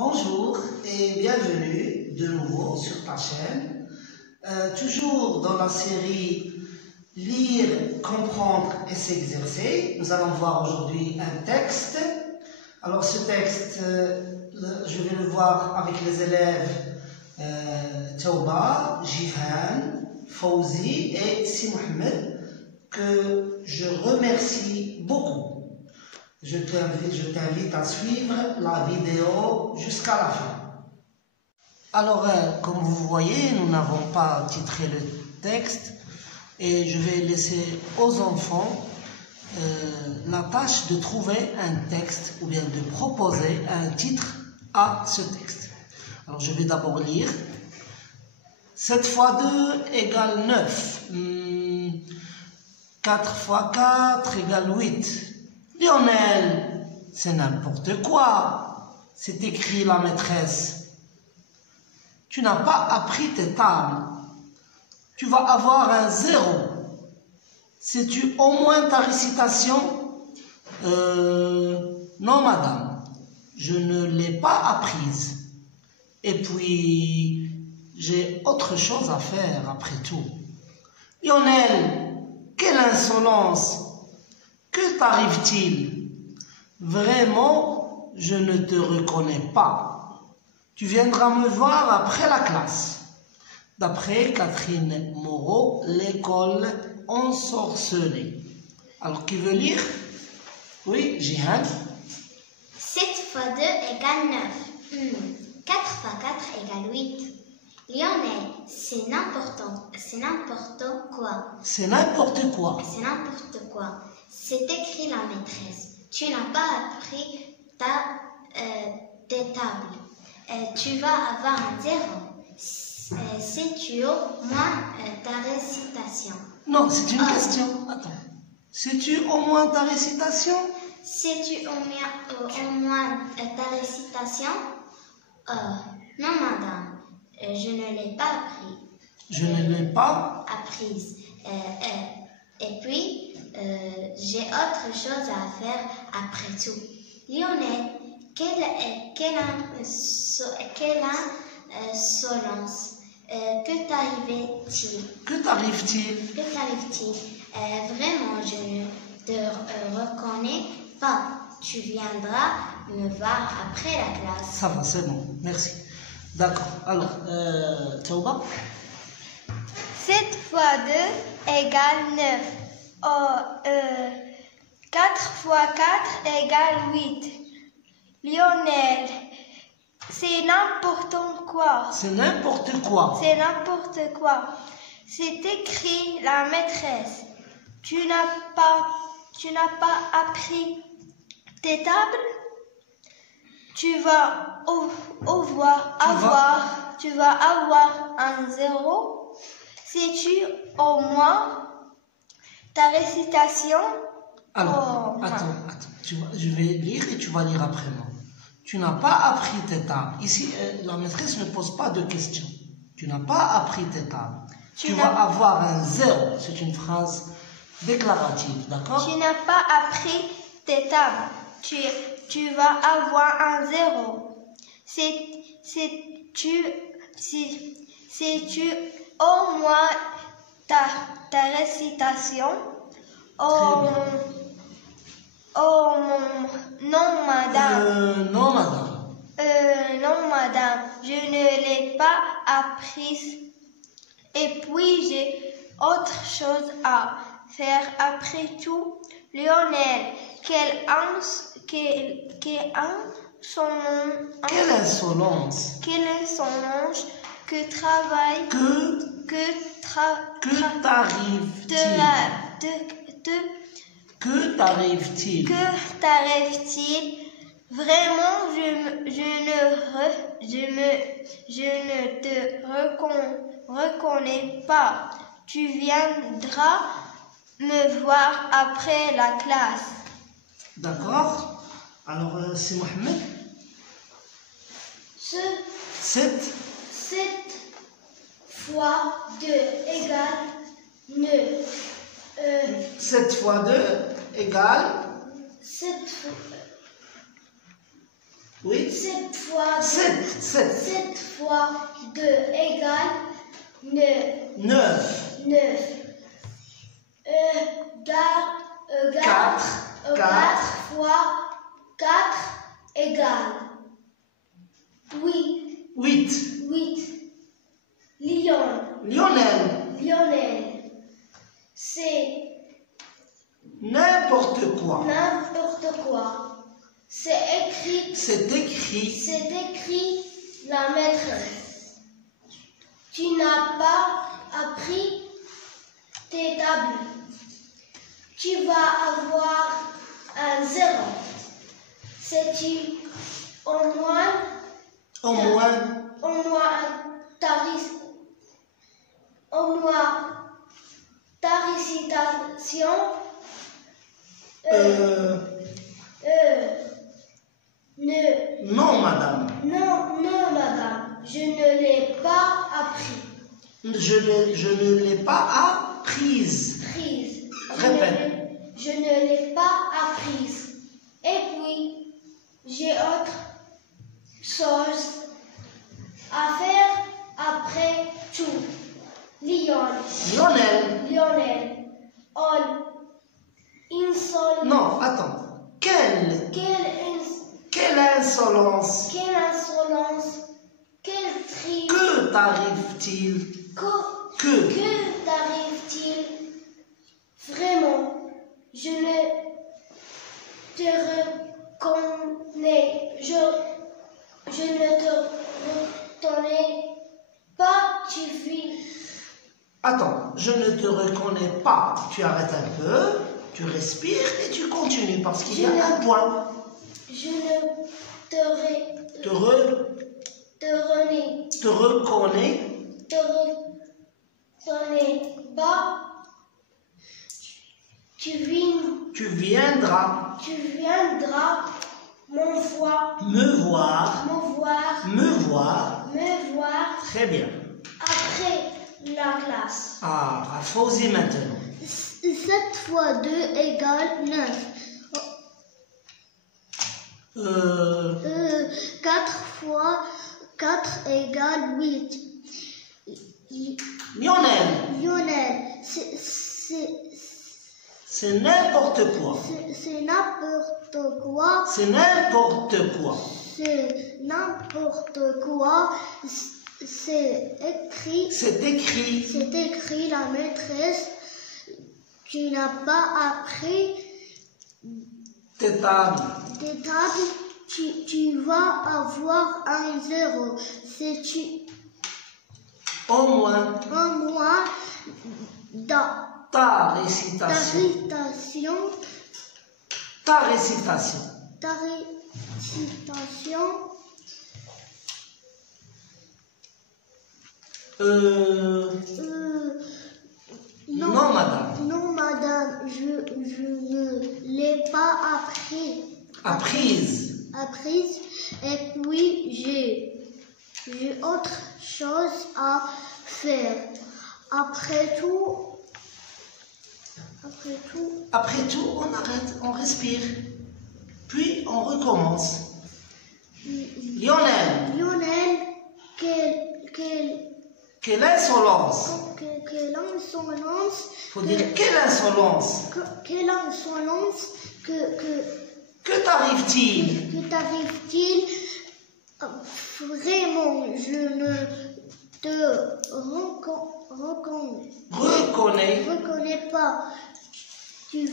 Bonjour et bienvenue de nouveau sur ta chaîne. Toujours dans la série Lire, comprendre et s'exercer. Nous allons voir aujourd'hui un texte. Alors ce texte, je vais le voir avec les élèves Tauba, Jihan, Fawzi et Si Mohamed, que je remercie beaucoup. Je t'invite à suivre la vidéo jusqu'à la fin. Alors, comme vous voyez, nous n'avons pas titré le texte et je vais laisser aux enfants la tâche de trouver un texte ou bien de proposer un titre à ce texte. Alors, je vais d'abord lire. 7 fois 2 égale 9. 4 fois 4 égale 8. Lionel, c'est n'importe quoi, c'est écrit la maîtresse. Tu n'as pas appris tes tables. Tu vas avoir un 0. Sais-tu au moins ta récitation? Non, madame, je ne l'ai pas apprise. Et puis, j'ai autre chose à faire après tout. Lionel, quelle insolence! Que t'arrive-t-il? Vraiment, je ne te reconnais pas. Tu viendras me voir après la classe. D'après Catherine Moreau, l'école ensorcelée. Alors, qui veut lire? Oui, Jihan. 7 fois 2 égale 9. 4 fois 4 égale 8. Lionel, c'est n'importe quoi. C'est n'importe quoi. C'est n'importe quoi. C'est écrit la maîtresse. Tu n'as pas appris tes tables. Tu vas avoir un 0. Sais-tu au moins ta récitation? Non, c'est une question. Attends. Sais-tu au moins ta récitation? Sais-tu au moins ta récitation? Non, madame. Je ne l'ai pas appris. Je ne l'ai pas apprise. Et puis, j'ai autre chose à faire après tout. Lionel, quelle insolence. Que t'arrive-t-il? Que t'arrive-t-il? Que t'arrive-t-il? Vraiment, je ne te reconnais pas. Tu viendras me voir après la classe. Ça va, c'est bon. Merci. D'accord. Alors, Tauba? 7 fois 2 égale 9. 4 fois 4 égale 8. Lionel, c'est n'importe quoi. C'est n'importe quoi. C'est n'importe quoi. C'est écrit la maîtresse. Tu n'as pas appris tes tables. Tu vas avoir un 0. Sais-tu au moins ta récitation? Alors, attends. Je vais lire et tu vas lire après moi. Tu n'as pas appris tes tables. Ici, la maîtresse ne pose pas de questions. Tu n'as pas appris tes tables. Tu vas avoir un 0. C'est une phrase déclarative, d'accord? Tu n'as pas appris tes tables. Tu vas avoir un 0. Sais-tu au moins ta récitation? Non, madame. Non, madame. Non, madame. Je ne l'ai pas apprise. Et puis, j'ai autre chose à faire après tout. Lionel, quelle insolence. Quelle insolence. Que t'arrive-t-il? Que t'arrive-t-il? Vraiment, je ne te reconnais pas. Tu viendras me voir après la classe. D'accord. Alors, c'est Mohamed. 7 fois 2 égale 9. 7 fois 2 égale 7 Oui. 7 fois 7. 7 fois 2 égale 9. 9. 9. 4 fois 4 égale 8. 8. Lionel. C'est N'importe quoi. C'est écrit la maîtresse. Tu n'as pas appris tes tables. Tu vas avoir un 0. C'est-tu au moins ta récitation? Non, madame. Non, madame, je ne l'ai pas appris. Je ne l'ai pas apprise. Répète. Je ne l'ai pas apprise. Et puis, j'ai autre chose à faire après tout. Lionel. Non, attends. Quelle insolence. Quelle insolence. Quel tri. Que t'arrive-t-il? Que t'arrive-t-il? Vraiment, je ne te reconnais. Je ne te reconnais pas. Tu vis. Attends, je ne te reconnais pas. Tu arrêtes un peu, tu respires et tu continues parce qu'il y a un point. Je ne te reconnais pas. Tu viendras me voir Très bien. après la classe. À Fawzi maintenant. 7 fois 2 égale 9. 4 fois 4 égale 8. Lionel, c'est n'importe quoi. C'est n'importe quoi. C'est n'importe quoi. C'est n'importe quoi. C'est écrit la maîtresse. Tu n'as pas appris tes tables. Tu vas avoir un 0. C'est-tu Au moins ta récitation. Non, madame. Non, madame, je ne l'ai pas apprise. Et puis, j'ai autre chose à faire. Après tout, on arrête, on respire. Puis, on recommence. Lionel, quelle insolence. Quelle insolence. Faut dire quelle insolence. Quelle insolence. Que t'arrive-t-il? Vraiment, je ne te reconnais pas. Tu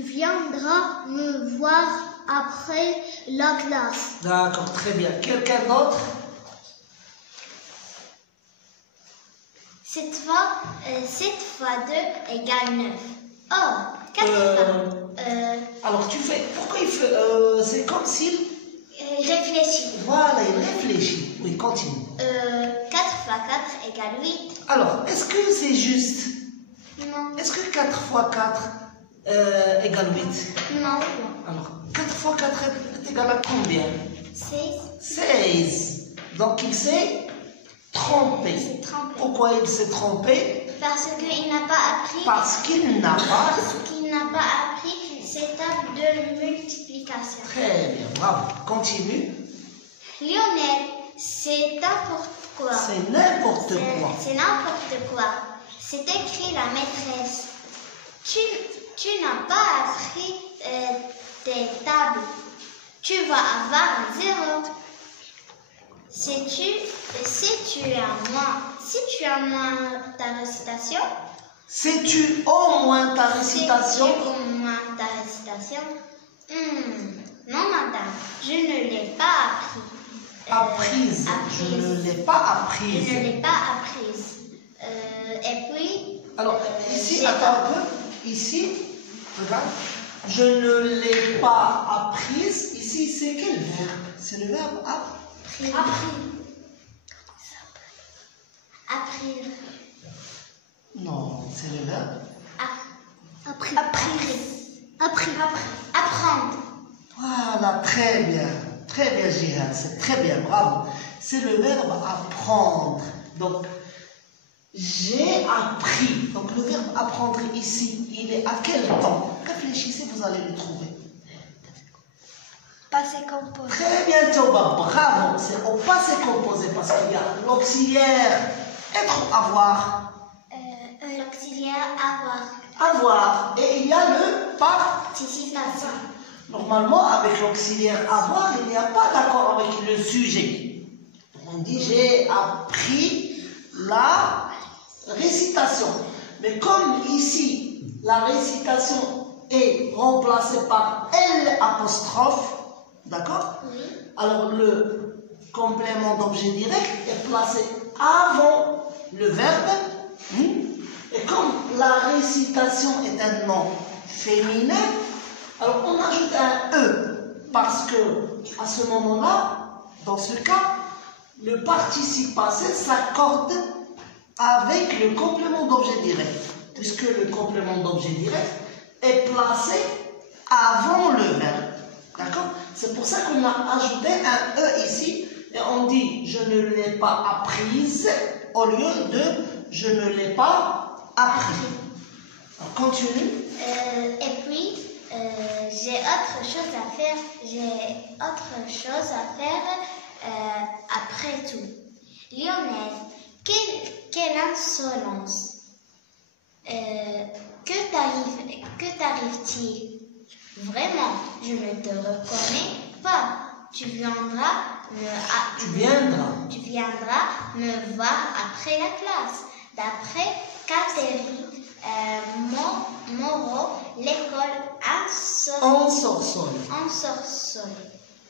viendras me voir après la classe. D'accord, très bien. Quelqu'un d'autre? 7 fois 2 égale 9. Oh, 4 fois. Alors tu fais. Pourquoi il fait. C'est comme s'il. Réfléchis. Voilà, il réfléchit. Oui, continue. 4 fois 4 égale 8. Alors, est-ce que c'est juste? Non. Est-ce que 4 fois 4 égale 8? Non. Alors, 4 fois 4 est égal à combien? 16. Donc, il s'est trompé. Pourquoi il s'est trompé? Parce qu'il n'a pas appris. Parce qu'il n'a pas appris c'est table de multiplication. Très bien, bravo. Continue. Lionel, c'est n'importe quoi. C'est n'importe quoi. C'est n'importe quoi. C'est écrit la maîtresse. Tu n'as pas appris tes tables. Tu vas avoir un 0. Si tu as moins ta récitation. Sais-tu au moins ta récitation? Sais-tu au moins ta récitation? Non, madame, je ne l'ai pas Apprise. Je ne l'ai pas apprise. Je ne l'ai pas apprise. Et puis. Alors, ici, attends un peu. Ici, regarde. Je ne l'ai pas apprise. Ici, c'est quel verbe? C'est le verbe appris. Appris. Non, c'est le verbe Apprendre. Voilà, très bien. Très bien, Jihad. C'est très bien, bravo. C'est le verbe apprendre. Donc, j'ai appris. Donc, le verbe apprendre ici, il est à quel temps? Réfléchissez, vous allez le trouver. Passé composé. Très bien, Tauba, bravo. C'est au passé composé parce qu'il y a l'auxiliaire être, avoir. L'auxiliaire avoir. Avoir. Et il y a le Participation. Normalement, avec l'auxiliaire avoir, il n'y a pas d'accord avec le sujet. On dit j'ai appris la récitation. Mais comme ici, la récitation est remplacée par L apostrophe, d'accord? Oui. Alors le complément d'objet direct est placé avant le verbe. Et comme la récitation est un nom féminin, alors on ajoute un E parce que à ce moment-là, dans ce cas, le participe passé s'accorde avec le complément d'objet direct, puisque le complément d'objet direct est placé avant le verbe. D'accord? C'est pour ça qu'on a ajouté un E ici et on dit je ne l'ai pas apprise au lieu de je ne l'ai pas appris. Alors, continue. Et puis, j'ai autre chose à faire. Après tout. Lionel, quelle insolence. Que t'arrive-t-il? Vraiment, je ne te reconnais pas. Tu viendras me voir après la classe. D'après Catherine Moreau, l'école Ensorcelle.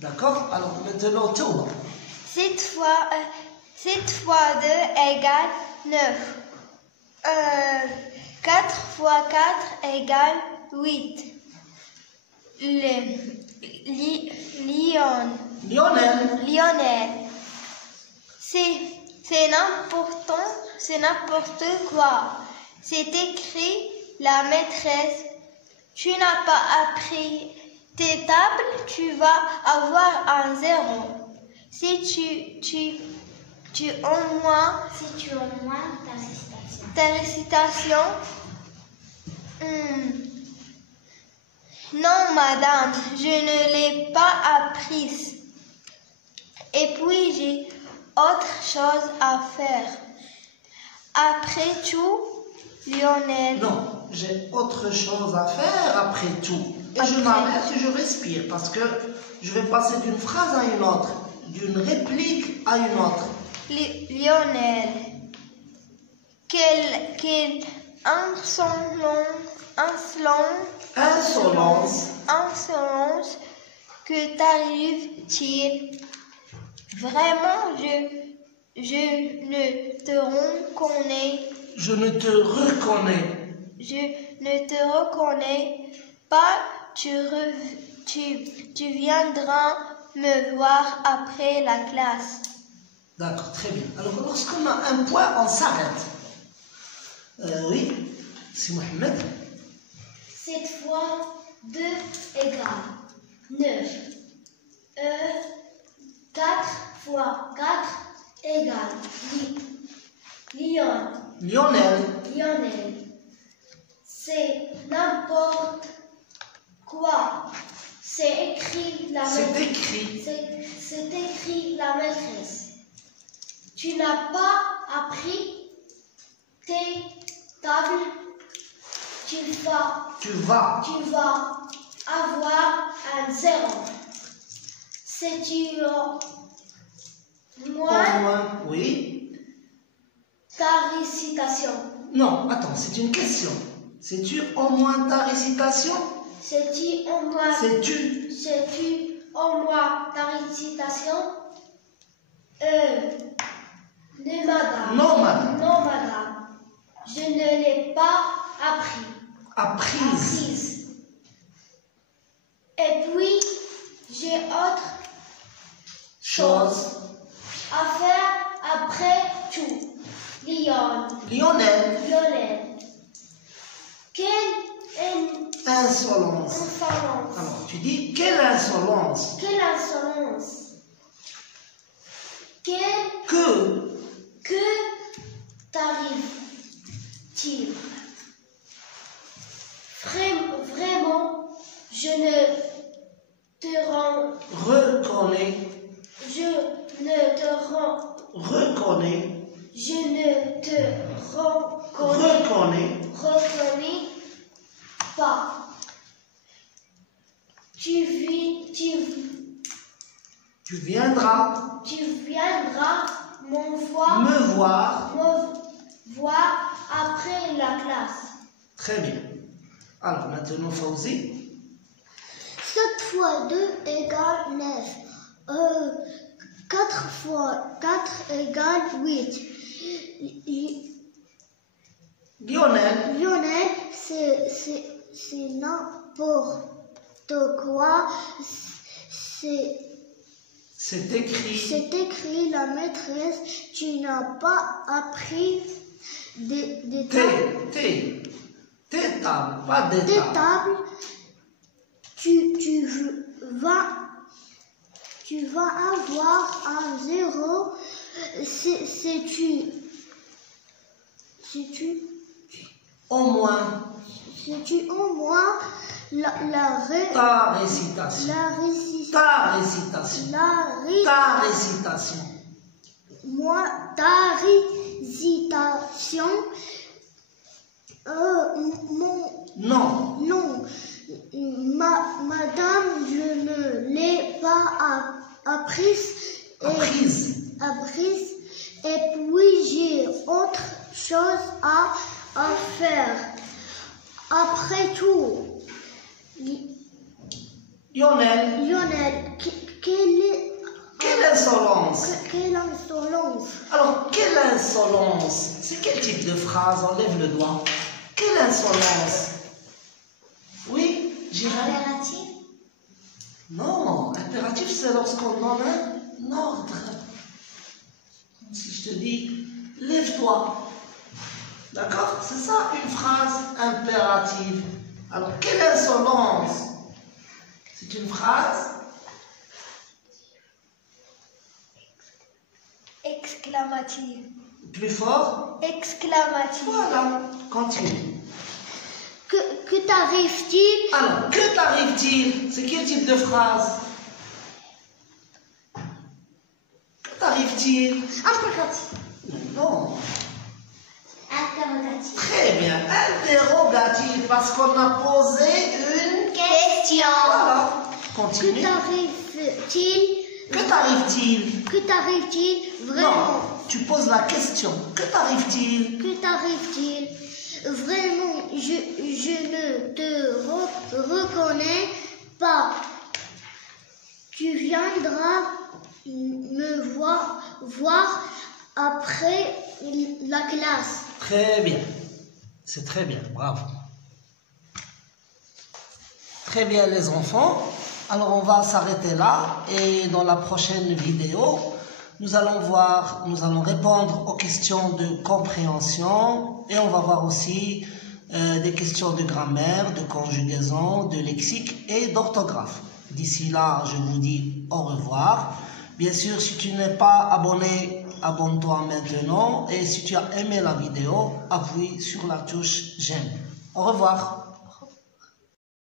D'accord? Alors maintenant, tourne. 7 fois 2 égale 9. 4 fois 4 égale 8. Lionel. C'est n'importe quoi. C'est écrit la maîtresse. Tu n'as pas appris tes tables, tu vas avoir un 0. Si tu au moins ta récitation. Non, madame, je ne l'ai pas apprise. Et puis j'ai autre chose à faire. Après tout, Lionel. Non, j'ai autre chose à faire après tout. Et je m'arrête et je respire parce que je vais passer d'une phrase à une autre, d'une réplique à une autre. Lionel, quelle insolence que t'arrive-t-il? Vraiment, je ne te reconnais. Je ne te reconnais pas. Tu viendras me voir après la classe. D'accord, très bien. Alors, lorsqu'on a un point, on s'arrête. Oui, c'est Mohamed. 7 fois 2 égale 9. 4 fois 4 égale 8. Lionel. C'est n'importe Quoi? C'est écrit la C'est maîtresse. écrit. C'est écrit la maîtresse. Tu n'as pas appris tes tables. Tu vas avoir un 0. C'est-tu Au moins moins, oui. ta récitation? Non, attends, c'est une question. Sais-tu au moins ta récitation? C'est-tu au moins ta récitation? Non, madame. Non, madame. Non, madame. Je ne l'ai pas appris. Apprise. Et puis, j'ai autre Chose. à faire après tout. Lionel. Quelle Insolence. insolence. Alors, tu dis quelle insolence. Quelle insolence. Que t'arrive-t-il? Vraiment, je ne te rends. Reconnais. Je ne te rends. Reconnais. Je ne te reconnais pas. Tu viendras me voir après la classe. Très bien. Alors maintenant, Fawzi. 7 fois 2 égale 9. 4 fois 4 égale 8. Lionel, c'est n'importe quoi. c'est écrit. C'est écrit la maîtresse. Tu n'as pas appris des tables. Tes tables, pas des Des tables. tables. Tu vas avoir un 0. Au moins C'est-tu au moins ta récitation. Ta récitation. Ta récitation. Non. Non, madame, je ne l'ai pas apprise. Et puis j'ai autre chose à faire. Après tout, Lionel, quelle insolence. Quelle insolence. Alors, quelle insolence? C'est quel type de phrase? Enlève le doigt. Quelle insolence? Oui, Gérald? Impératif. Non, impératif, c'est lorsqu'on donne un ordre. Si je te dis, lève-toi. D'accord? C'est ça, une phrase impérative. Alors, quelle insolence? C'est une phrase Exclamative. plus fort. Exclamative. Voilà, continue. Que t'arrive-t-il? Alors, que t'arrive-t-il? C'est quel type de phrase? Que t'arrive-t-il? Impératif. Non. Interrogatif. Très bien. Interrogatif, parce qu'on a posé une Question. Voilà. Que Continue. t'arrive-t-il? Que t'arrive-t-il? Que t'arrive-t-il? Vraiment? Non, tu poses la question. Que t'arrive-t-il? Que t'arrive-t-il? Vraiment, je ne te reconnais pas. Tu viendras me voir après la classe. Très bien. C'est très bien. Bravo. Très bien les enfants. Alors on va s'arrêter là et dans la prochaine vidéo, nous allons répondre aux questions de compréhension et on va voir aussi des questions de grammaire, de conjugaison, de lexique et d'orthographe. D'ici là, je vous dis au revoir. Bien sûr, si tu n'es pas abonné, abonne-toi maintenant et si tu as aimé la vidéo, appuie sur la touche j'aime. Au revoir.